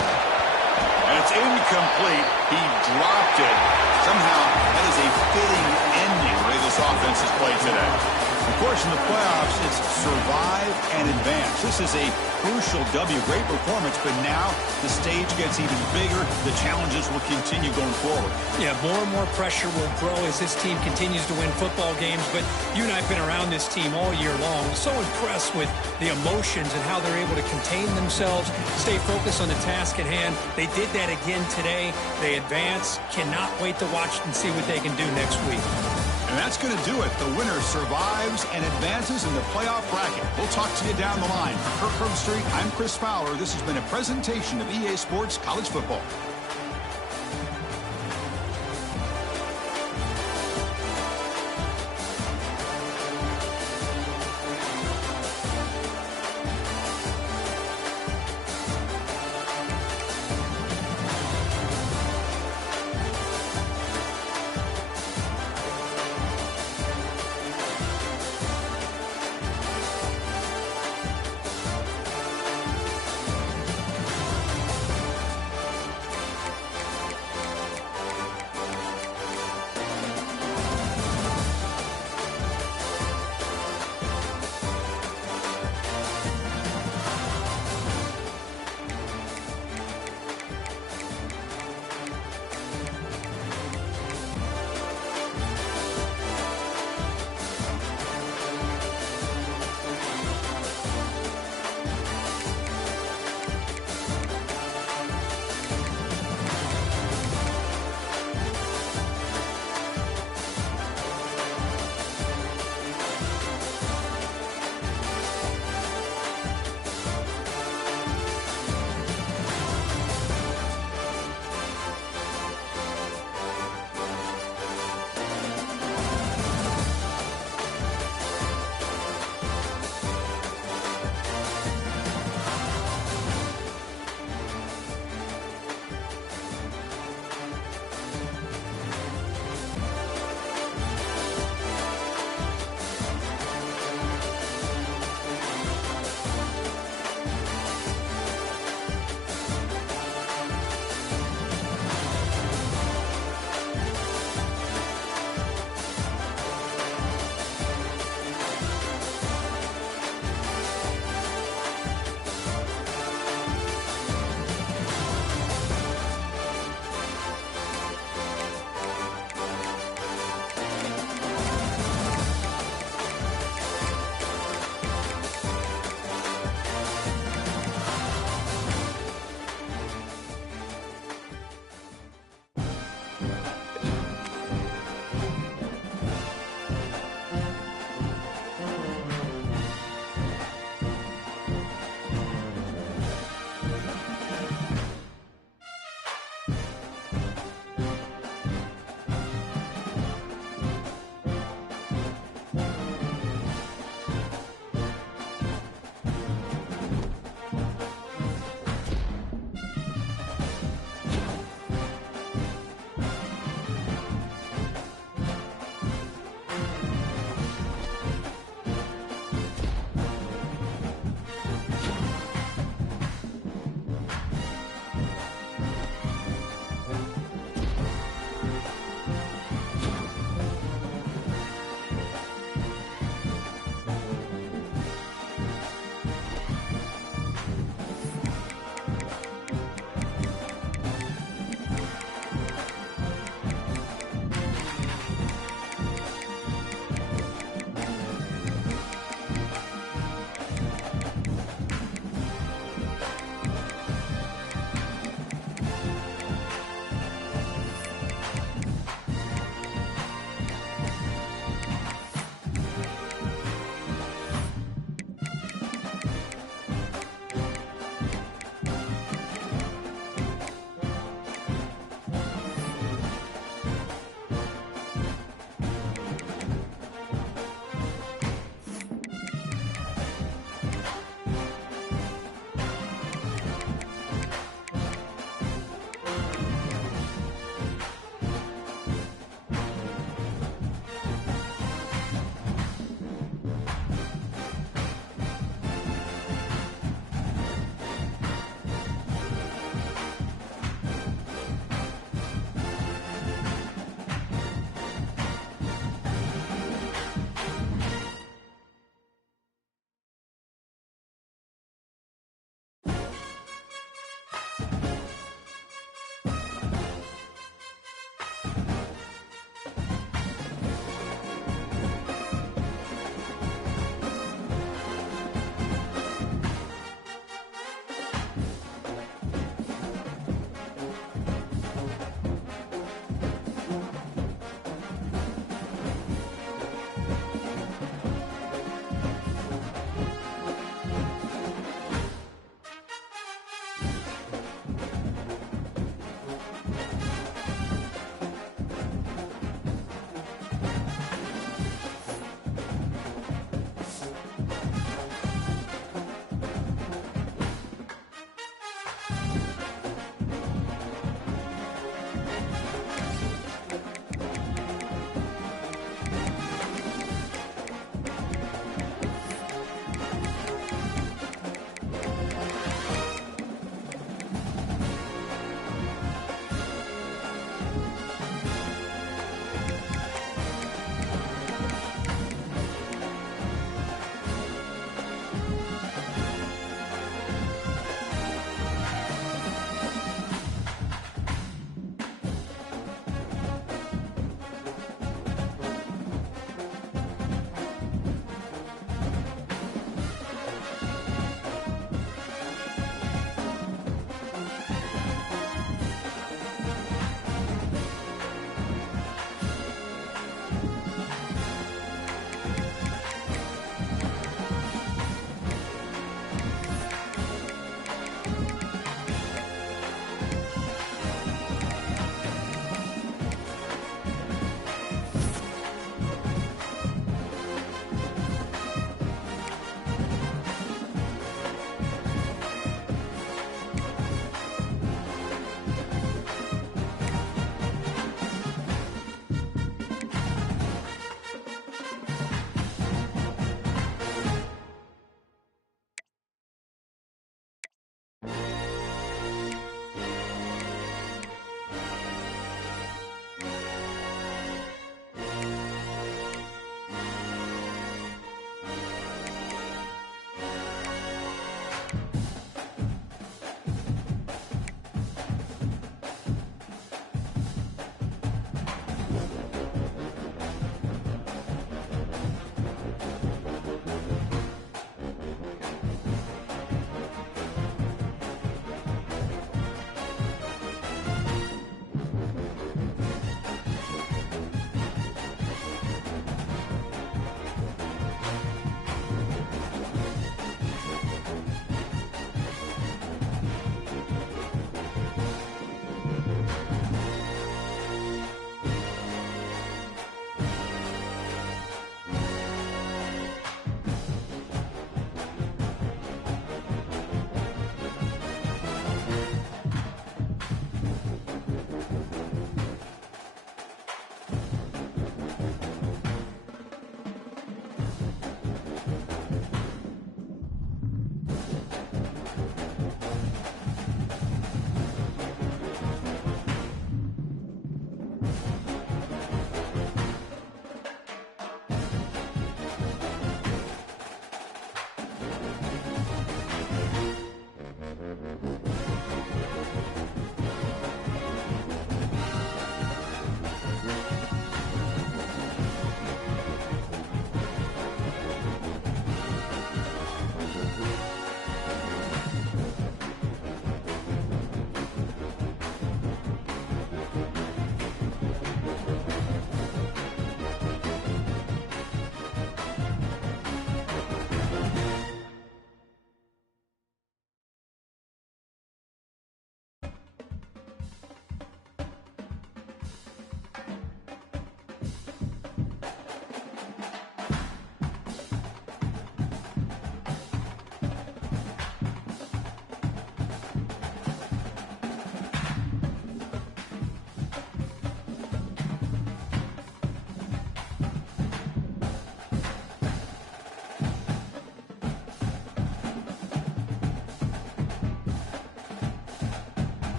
And it's incomplete. He dropped it. Somehow, that is a fitting ending the way this offense has played today. Of course, in the playoffs, it's survive and advance. This is a crucial W. Great performance, but now the stage gets even bigger. The challenges will continue going forward. Yeah, more and more pressure will grow as this team continues to win football games. But you and I have been around this team all year long. So impressed with the emotions and how they're able to contain themselves, stay focused on the task at hand. They did that again today. They advance. Cannot wait to watch and see what they can do next week. And that's going to do it. The winner survives and advances in the playoff bracket. We'll talk to you down the line. For Kirk Herbstreit, I'm Chris Fowler. This has been a presentation of EA Sports College Football.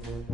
Bye.